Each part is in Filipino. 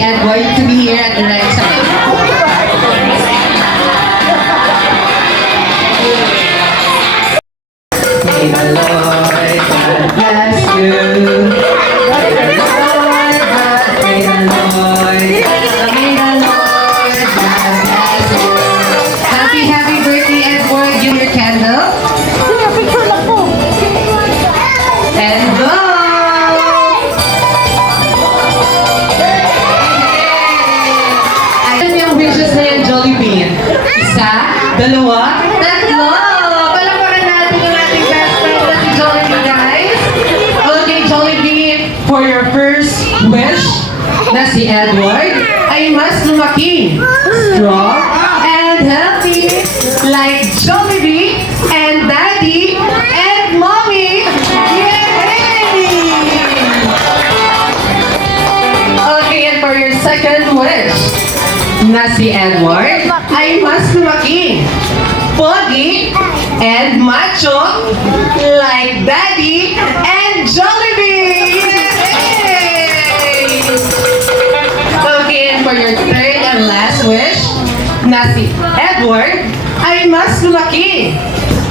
Edward to be here at the right side. May the Lord God bless you. May the Lord God, may the Lord God bless you. Happy birthday, Edward. Give your candle. And go! Ayan yung wishes na yan, Jollibee. Isa, dalawa, tatlo! Palakpakan natin yung ating best friend na si Jollibee, guys. Okay, Jollibee, for your first wish na si Edward ay mas lumaki, strong, and healthy like Jollibee and Daddy and Mommy. Okay, and for your second wish, na si Edward ay mas lumaki, pogi, and macho like Daddy and Jollibee! Yay! Okay, and for your third and last wish, na si Edward ay mas lumaki,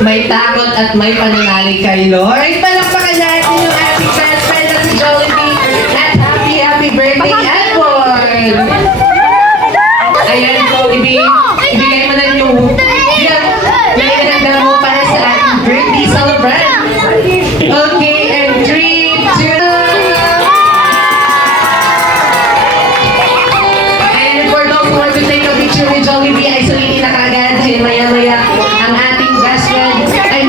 may takot at may pananali kay Lord. Palakpakan natin yung ating best friend na si Jollibee at happy birthday, Edward! Ayan po, ibigay mo na yung pinaganda mo para sa ating birthday celebrant. Okay, and 3, 2, and for those who want to take a picture with Jollibee, ay sulitin na kagad dahil maya-maya ang ating best friend ay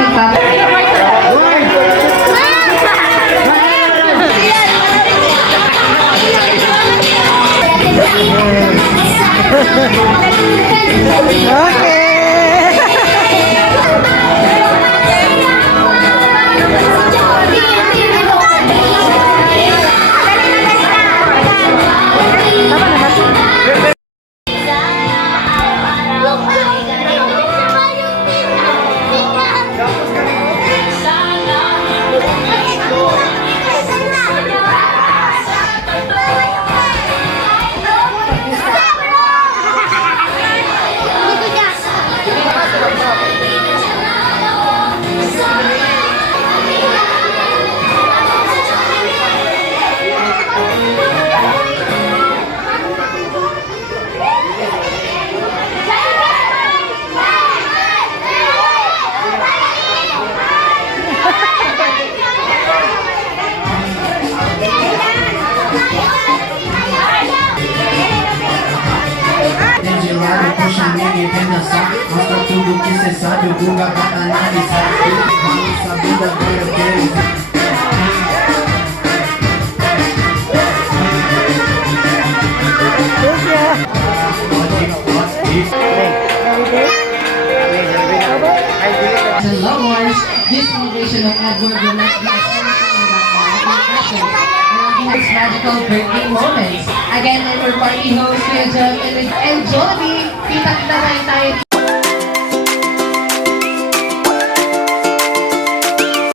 Mostra tudo que cê sabe, o Guga vai analisar. Vamos saber da glória dele. and loved ones, this celebration of Edward will not be a celebration around these magical birthday moments. Again, and we're party hosts, Kuya Jom and Jollibee. Kita-kita tayo